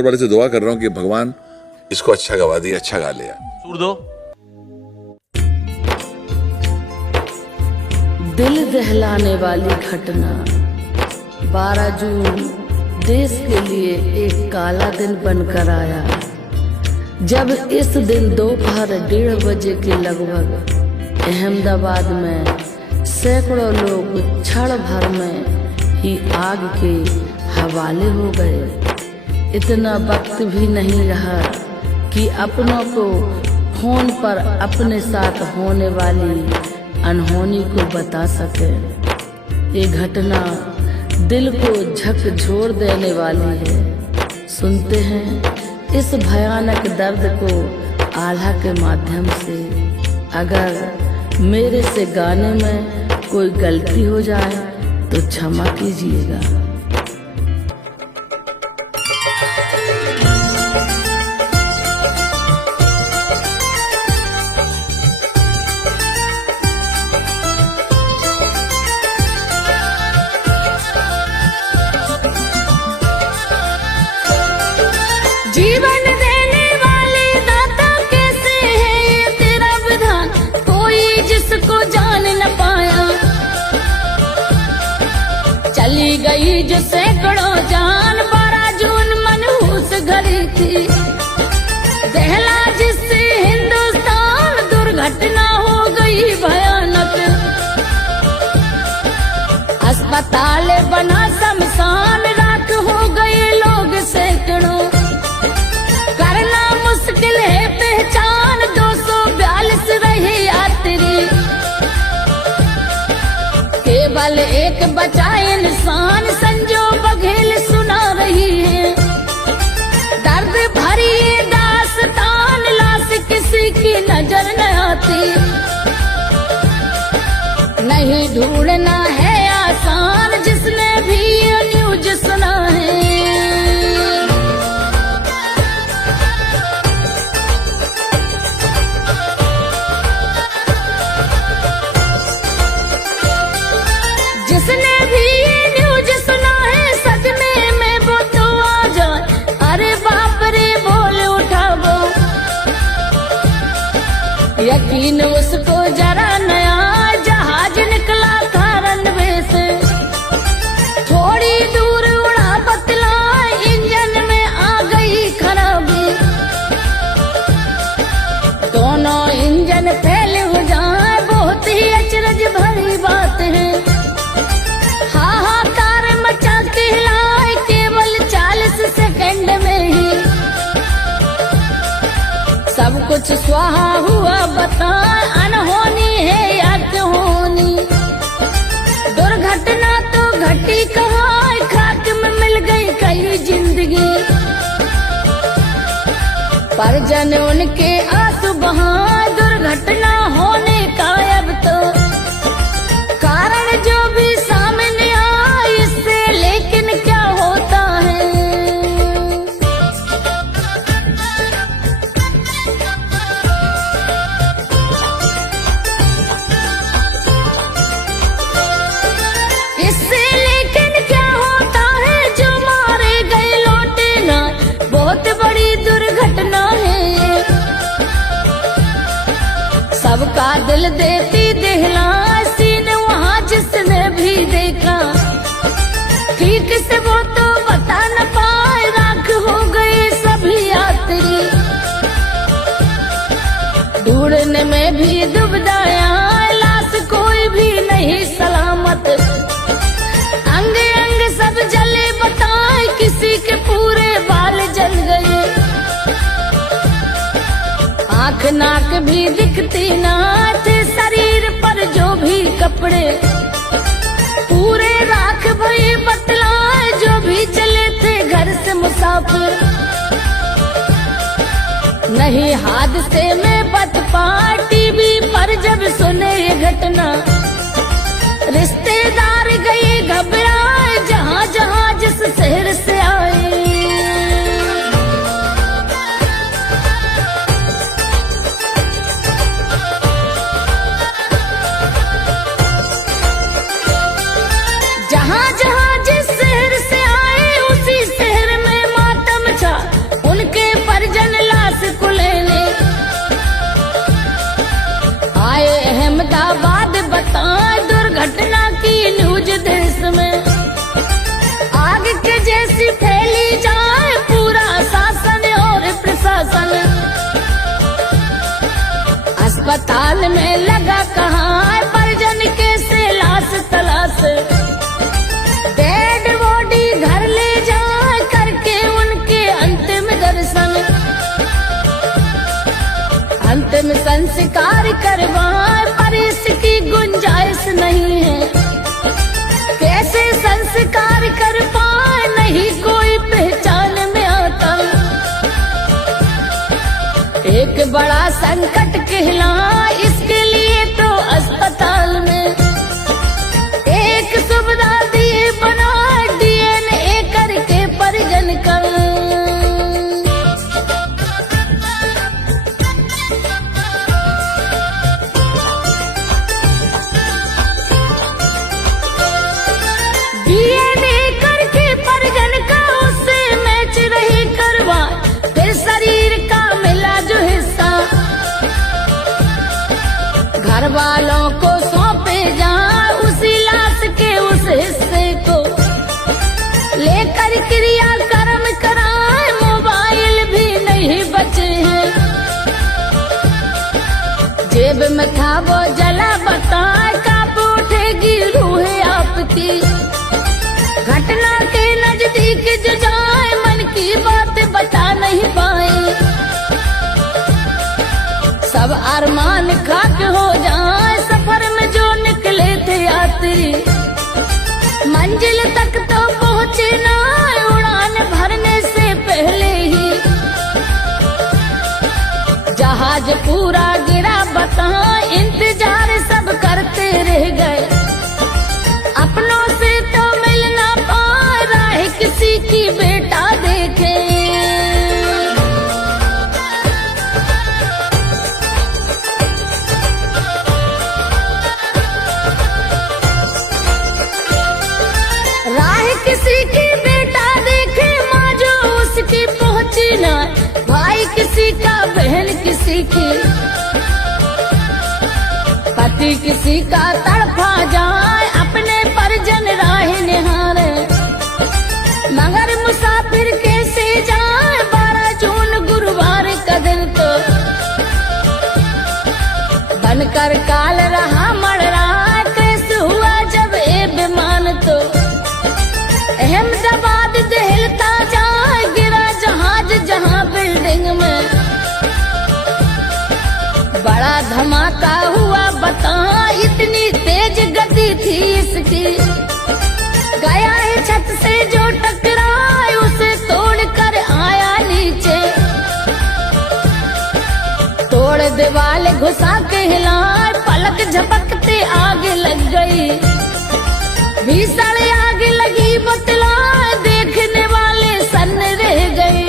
ऊपर वाले से दुआ कर रहा हूँ कि भगवान इसको अच्छा गवा दिया, अच्छा गा लिया। सुर दो। दिल दहलाने वाली घटना 12 जून देश के लिए एक काला दिन बनकर आया, जब इस दिन दोपहर 1:30 बजे के लगभग अहमदाबाद में सैकड़ों लोग क्षण भर में ही आग के हवाले हो गए। इतना वक्त भी नहीं रहा कि अपनों को फोन पर अपने साथ होने वाली अनहोनी को बता सके। ये घटना दिल को झकझोर देने वाली है। सुनते हैं इस भयानक दर्द को आल्हा के माध्यम से। अगर मेरे से गाने में कोई गलती हो जाए तो क्षमा कीजिएगा। जीवन देने वाले दाता कैसे है ये तेरा विधान, कोई जिसको जान न पाया। चली गई जो सैकड़ों जान, 12 जून मनहूस घड़ी थी। दहला जिससे हिंदुस्तान, दुर्घटना हो गई भयानक। अस्पताल बना शमशान, राख हो गए लोग सैकड़ों। करना मुश्किल है पहचान, 242 रहे यात्री। केवल एक बचा इंसान, संजो बघेल सुना रही है। दर्द भरी ये दास्तान, लाश किसी की नजर न आती। नहीं ढूंढना है आसान, जिसने भी ये न्यूज सुना है। जिसने भी ये न्यूज सुना है, सदमे में वो तो आ जाए। अरे बाप रे बोल उठा वो, यकीन उसको जरा नया। जहाज निकला था रनवे से, थोड़ी दूर उड़ा बतला, इंजन में आ गई खराबी। दोनों इंजन फेल हो जाए, बहुत ही अचरज भरी बात है। हाहाकार मचा के हिलाए, केवल 40 सेकंड में ही सब कुछ स्वाहा हुआ। बता अनहोनी है या क्यों होनी, दुर्घटना तो घटी कहाँ, खाक में मिल गई कई जिंदगी। परिजन उनके आंसू बहा, दुर्घटना होने का अब तो कारण जो भी सामने आए, इससे लेकिन क्या होता है। इससे लेकिन क्या होता है, जो मारे गए लौटे ना, बहुत बड़ी दुर्घटना है ये। सबका दिल देती दहला, सीने वहाँ जिसने भी देखा। ठीक से वो तो बता न पाए, राख हो गए सभी यात्री। ढूंढने में भी दुबदाया, लाश कोई भी नहीं सलामत। अंग अंग सब जले बताए, किसी के पूरे बाल जल गए। आँख नाक भी दिखती ना थे, शरीर पर जो भी कपड़े पूरे राख भये बतलाए। जो भी चले थे घर से मुसाफिर, नहीं हादसे में बच पाए। टीवी पर जब सुने ये घटना, रिश्तेदार गए घबराए, जहाँ जहाँ जिस शहर से आए। जहाँ जहाँ जिस शहर से आए, उसी शहर में मातम छा। अस्पताल में लगा कहाँ परिजन के से लाश तलाश, डेड बॉडी घर ले जाए करके उनके अंतिम दर्शन, अंतिम संस्कार करवाए पर इसकी गुंजाइश नहीं है, कैसे संस्कार कर पाए नहीं कोई पहचान में आता, एक बड़ा संकट कहला इसके लिए तो अस्पताल में एक सुविधा दिए बना DNA करके परिजन का। DNA करके परिजन का उससे मैच रही करवा, फिर शरीर का मिला जो हिस्सा घर वालों को सौंपे जाए उसी लाश के उस हिस्से को, लेकर क्रिया कर्म कराए मोबाइल भी नहीं बचे हैं, जेब में था वो जला बताए कांप उठेगी रूह आपकी, घटना के नजदीक जो जाए मन की बात बता नहीं पाए, सब अरमान खाक हो जाए सफर में जो निकले थे यात्री, मंजिल तक तो पहुँचे ना उड़ान भरने से पहले ही, जहाज पूरा गिरा बता इंतजार सब करते रह गए, अपनों से तो मिल ना पाए राह किसी की बेटा देखे, राह किसी की बेटा देखे, माँ जो उसकी पहुँची ना, भाई किसी का बहन किसी की, पति किसी का तड़फा जाए अपने परिजन राह निहारे, मगर मुसाफिर कैसे जाए 12 जून गुरुवार का दिन तो, बनकर काल रहा मर रहा कैसे हुआ जब ए विमान तो, अहमदाबाद दहलता जाए गिरा जहाज जहां बिल्डिंग में, बड़ा धमाका हुआ बता इतनी तेज गति थी इसकी, गया है छत से जो टकराए उसे तोड़ कर आया नीचे, तोड़ दीवार घुसा के हिलाए पलक झपकते आग लग गई, भीषण आग लगी बतला देखने वाले सन्न रह गए,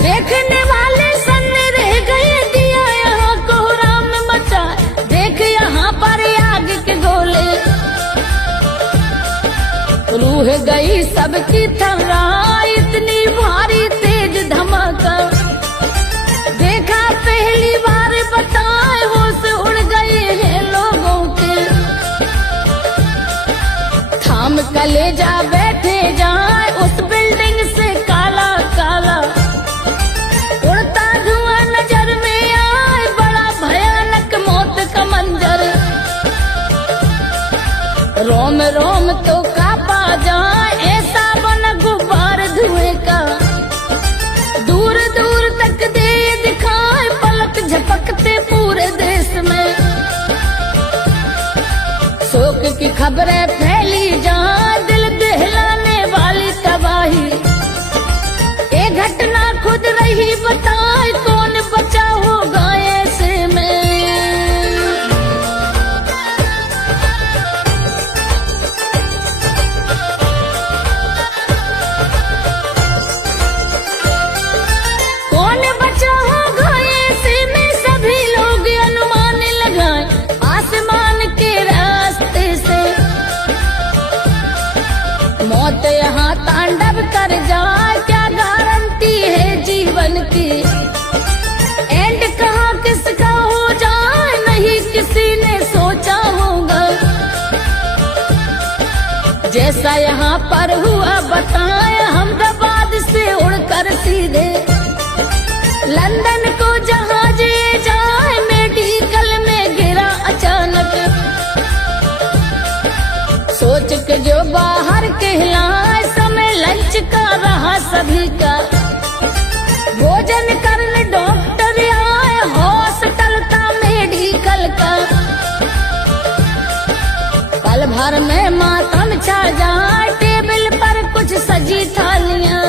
देखने वाले सन्न रह गए, दिया यहाँ कोहराम मचा देख यहाँ पर आग के गोले, रूह गई सबकी थर्रा इतनी भारी तेज धमाका, देखा पहली बार बताए होश उड़ गए हैं लोगों के, थाम कलेजा बैठे जाए उस बिल्डिंग से काला काला, उड़ता धुआं नजर में आए बड़ा भयानक मौत का मंजर, रोम रोम तो कांपा जाए ऐसा बना गुब्बार धुएं का, दूर दूर तक दे दिखाए पलक झपकते पूरे देश में, शोक की खबरें फैली जाए दिल दहलाने वाली तबाही, ये घटना खुद रही बताए कौन बचा होगा ऐसे में, किस्सा यहाँ पर हुआ बताए, अहमदाबाद से उड़कर सीधे लंदन को जहाज ये जाए, मेडिकल में गिरा अचानक। सोच के जो बाहर कहलाए, समय लंच का रहा सभी का, भोजन करने डॉक्टर आए, हॉस्पिटल का मेडिकल का। पल भर में मातम छा जाए, टेबल पर कुछ सजी थालियां,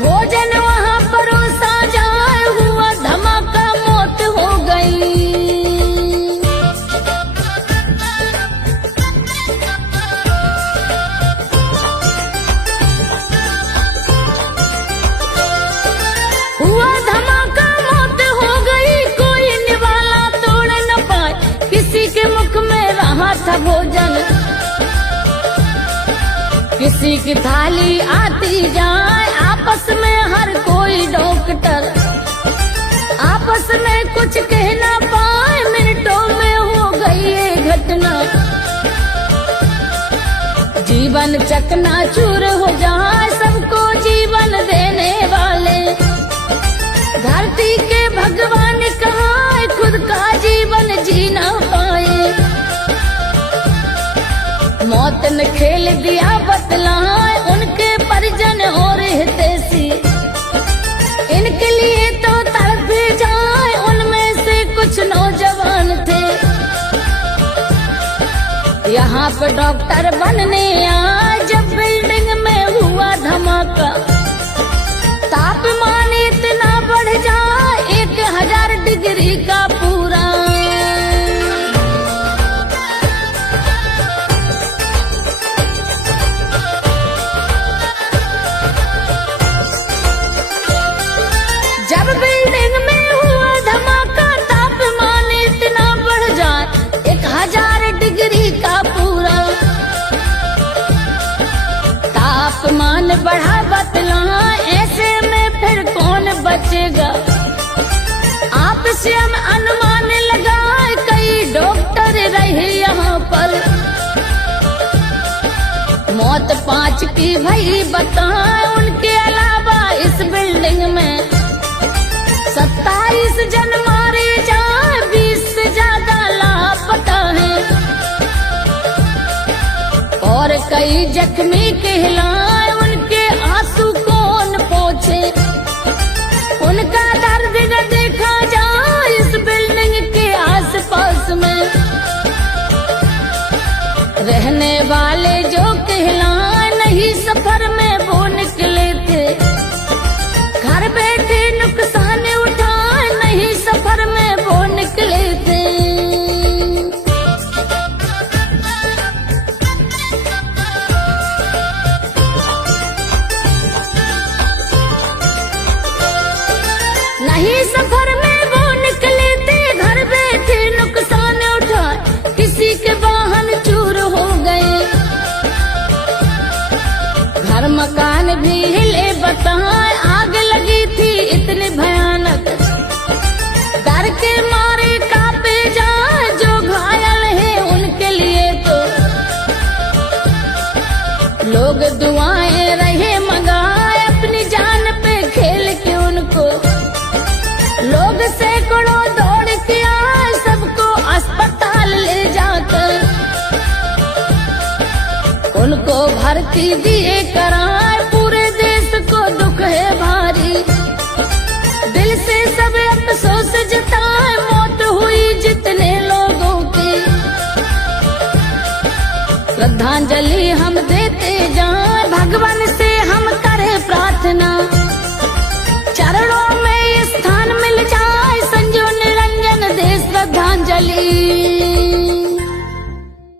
भोजन वहाँ परोसा जाए, हुआ धमाका, मौत हो गई। हुआ धमाका, मौत हो गई, कोई निवाला तोड़ न पाए, किसी के मुख में रहा था भोजन, किसी की थाली आती जाए, आपस में हर कोई डॉक्टर, आपस में कुछ कह ना पाए, मिनटों में हो गई ये घटना। जीवन चकनाचूर हो जाए, सबको जीवन देने वाले, धरती के भगवान कहाँ खुद का जीवन जीना पाए। मौत ने खेल दिया बतलाए, उनके परिजन और हितैषी, इनके लिए तो तड़प जाए, उनमें से कुछ नौजवान थे। यहाँ पे डॉक्टर बनने आए, जब बिल्डिंग में हुआ धमाका, तापमान इतना बढ़ जाए 1000 डिग्री का पूरा। जब बिल्डिंग में हुआ धमाका, तापमान इतना बढ़ जाए 1000 डिग्री का पूरा। तापमान बढ़ा बतला, ऐसे में फिर कौन बचेगा, आपसे हम अनुमान लगाए, कई डॉक्टर रहे यहाँ पर। मौत 5 की भई बताए, उनके अलावा इस बिल्डिंग में 27 जन मारे जाए, 20 से ज्यादा लापता है, और कई जख्मी कहलाए, उनके आंसू कौन पोंछे, उनका दर्द न देखा जाए इस बिल्डिंग के आसपास में। रहने वाले जो कहलाए, नहीं सफर में वो निकले थे, घर बैठे नुकसान उठाए, नहीं सफर में वो निकले थे। नहीं सफर में वो निकले थे, घर बैठे नुकसान उठाए, किसी के वाहन चूर हो गए, घर मकान भी हिले बताए, आग लगी थी इतनी भयानक, डर के मारे कांपे जाए, जो घायल है उनके लिए तो लोग दुआएं रहे मंगाए, अपनी जान पे खेल के उनको लोग सैकड़ों दौड़ के आए, सबको अस्पताल ले जाकर उनको भर्ती दिए कराए। पूरे देश को दुख है भारी, दिल से सब अफसोस जताए, मौत हुई जितने लोगों की, श्रद्धांजलि हम देते जाए, भगवान से हम करें प्रार्थना, चरणों में स्थान मिल जाए, संजू निरंजन दे श्रद्धांजलि।